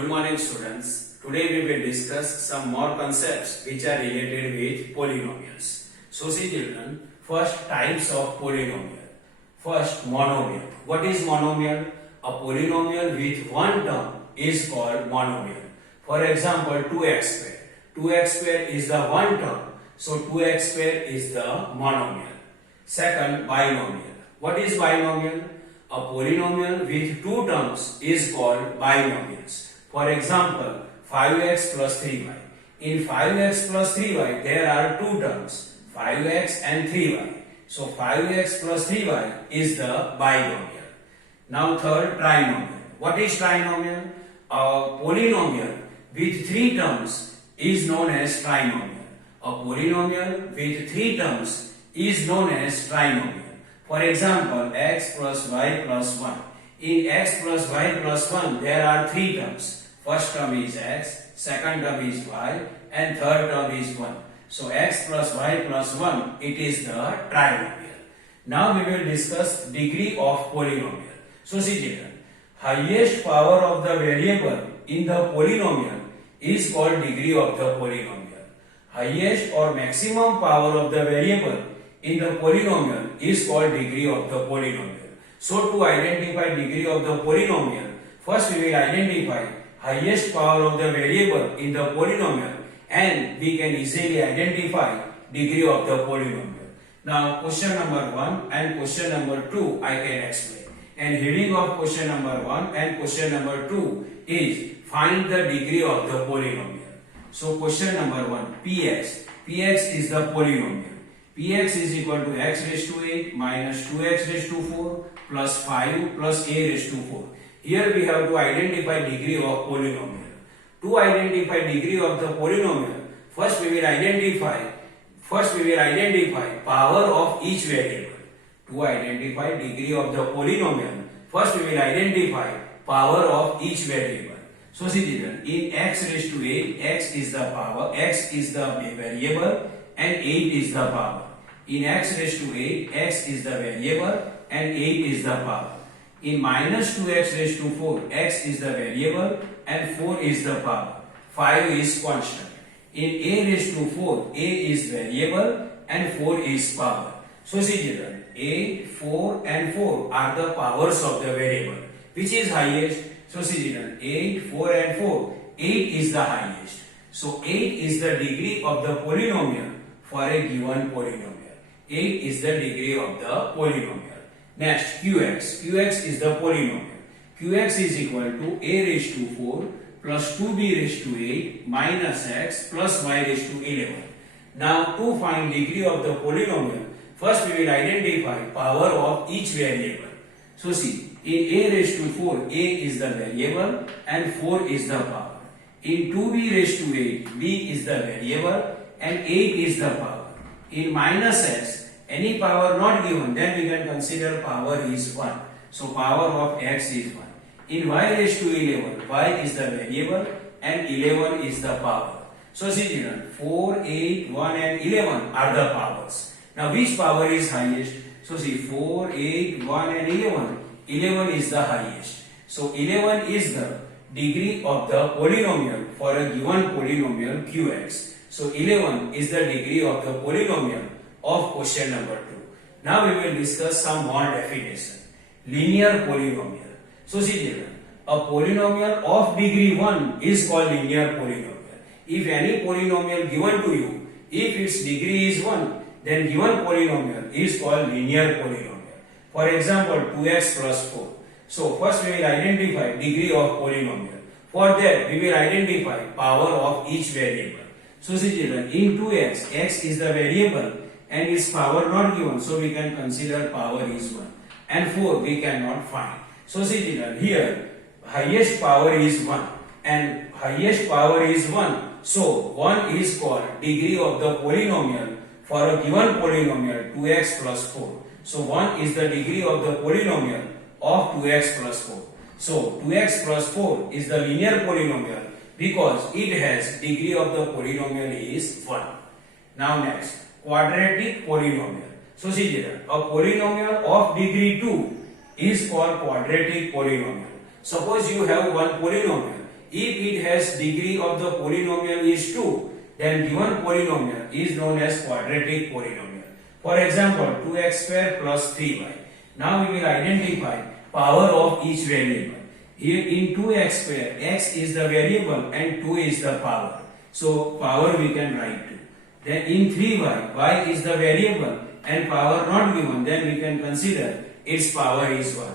Good morning students. Today we will discuss some more concepts which are related with polynomials. So see children, first types of polynomial. First monomial. What is monomial? A polynomial with one term is called monomial. For example 2x square. 2x square is the one term. So 2x square is the monomial. Second binomial. What is binomial? A polynomial with two terms is called binomials. For example, 5x plus 3y. In 5x plus 3y, there are two terms, 5x and 3y. So 5x plus 3y is the binomial. Now third, trinomial. What is trinomial? A polynomial with three terms is known as trinomial. A polynomial with three terms is known as trinomial. For example, x plus y plus 1. In x plus y plus 1, there are three terms. First term is x, second term is y, and third term is 1. So x plus y plus 1, it is the trinomial. Now we will discuss degree of polynomial. So see children, highest power of the variable in the polynomial is called degree of the polynomial. Highest or maximum power of the variable in the polynomial is called degree of the polynomial. So to identify degree of the polynomial, first we will identify highest power of the variable in the polynomial and we can easily identify degree of the polynomial. Now question number 1 and question number 2 I can explain. And heading of question number 1 and question number 2 is find the degree of the polynomial. So question number 1, px. Px is the polynomial. Px is equal to x raised to 8 minus 2x raised to 4 plus 5 plus a raised to 4. Here we have to identify degree of polynomial. To identify degree of the polynomial, first we will identify power of each variable. To identify degree of the polynomial, first we will identify power of each variable. So see children, in x raised to 8, x is the power, x is the variable and 8 is the power. In x raised to 8, x is the variable and 8 is the power. In minus 2x raised to 4, x is the variable and 4 is the power. 5 is constant. In a raised to 4, a is variable and 4 is power. So see children, 8, 4 and 4 are the powers of the variable. Which is highest? So see children, 8, 4 and 4, 8 is the highest. So 8 is the degree of the polynomial for a given polynomial. 8 is the degree of the polynomial. Next, qx. Qx is the polynomial. Qx is equal to a raised to 4 plus 2b raised to 8 minus x plus y raised to 11. Now, to find degree of the polynomial, first we will identify power of each variable. So see, in a raised to 4, a is the variable and 4 is the power. In 2b raised to 8, b is the variable and 8 is the power. In minus x, any power not given, then we can consider power is 1. So power of x is 1. In y raised to 11, y is the variable and 11 is the power. So see children, 4, 8, 1 and 11 are the powers. Now which power is highest? So see 4, 8, 1 and 11. 11 is the highest. So 11 is the degree of the polynomial for a given polynomial qx. So 11 is the degree of the polynomial of question number 2. Now we will discuss some more definition. Linear polynomial. So see children, a polynomial of degree 1 is called linear polynomial. If any polynomial given to you, if its degree is 1, then given polynomial is called linear polynomial. For example, 2x plus 4. So first we will identify degree of polynomial. For that we will identify power of each variable. So see children, in 2x, x is the variable and its power not given, so we can consider power is 1. And 4 we cannot find. So see children, here highest power is 1 and highest power is 1. So 1 is called degree of the polynomial for a given polynomial 2x plus 4. So 1 is the degree of the polynomial of 2x plus 4. So 2x plus 4 is the linear polynomial because it has degree of the polynomial is 1. Now next, quadratic polynomial. So see here, a polynomial of degree 2 is called quadratic polynomial. Suppose you have one polynomial if it has degree of the polynomial is 2, then given polynomial is known as quadratic polynomial. For example, 2x square plus 3y. Now we will identify power of each variable. Here in 2x square, x is the variable and 2 is the power. So power we can write 2. Then in 3y, y is the variable and power not given, then we can consider its power is 1.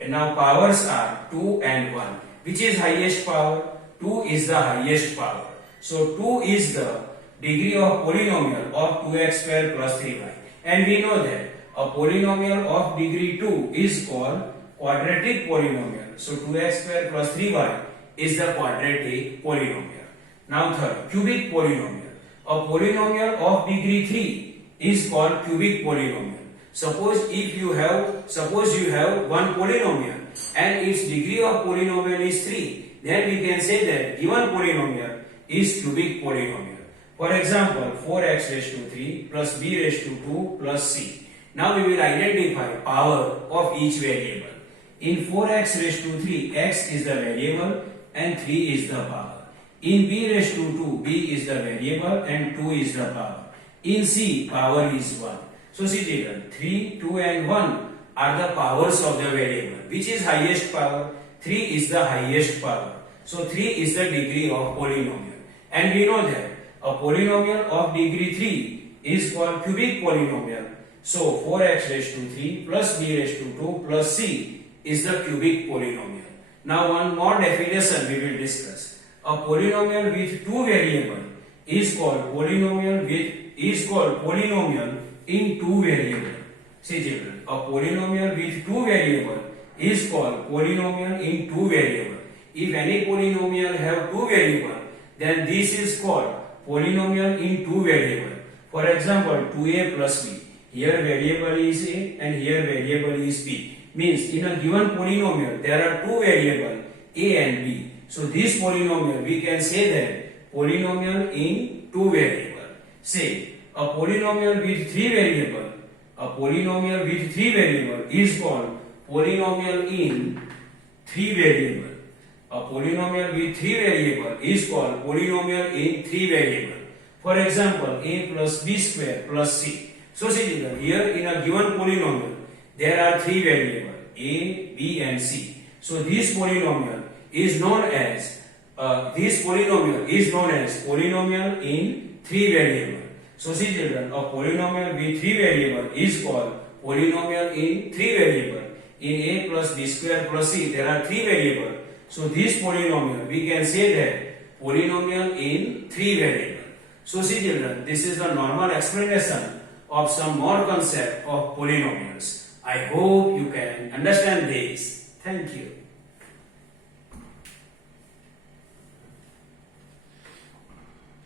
And now powers are 2 and 1. Which is highest power? 2 is the highest power. So 2 is the degree of polynomial of 2x square plus 3y. And we know that a polynomial of degree 2 is called quadratic polynomial. So 2x square plus 3y is the quadratic polynomial. Now third, cubic polynomial. A polynomial of degree 3 is called cubic polynomial. Suppose you have one polynomial and its degree of polynomial is 3, then we can say that given polynomial is cubic polynomial. For example, 4x raised to 3 plus b raised to 2 plus c. Now we will identify power of each variable. In 4x raised to 3, x is the variable and 3 is the power. In b raised to 2, b is the variable and 2 is the power. In c, power is 1. So see children, 3, 2 and 1 are the powers of the variable. Which is highest power? 3 is the highest power. So 3 is the degree of polynomial. And we know that a polynomial of degree 3 is called cubic polynomial. So 4x raised to 3 plus b raised to 2 plus c is the cubic polynomial. Now one more definition we will discuss. A polynomial with two variables is called polynomial in two variables. See children, a polynomial with two variables is called polynomial in two variables. If any polynomial have two variables, then this is called polynomial in two variables. For example, 2a plus b. Here variable is a and here variable is b. Means in a given polynomial there are two variables a and b. So this polynomial we can say that polynomial in two variables. Say a polynomial with three variables. A polynomial with three variables is called polynomial in three variables. A polynomial with three variables is called polynomial in three variables. For example, a plus b square plus c. So see here in a given polynomial there are three variables a, b and c. So this polynomial is known as polynomial in three variables. So see children, a polynomial with three variables is called polynomial in three variables. In a plus b square plus c there are three variables. So this polynomial we can say that polynomial in three variables. So see children, this is the normal explanation of some more concept of polynomials. I hope you can understand this. Thank you.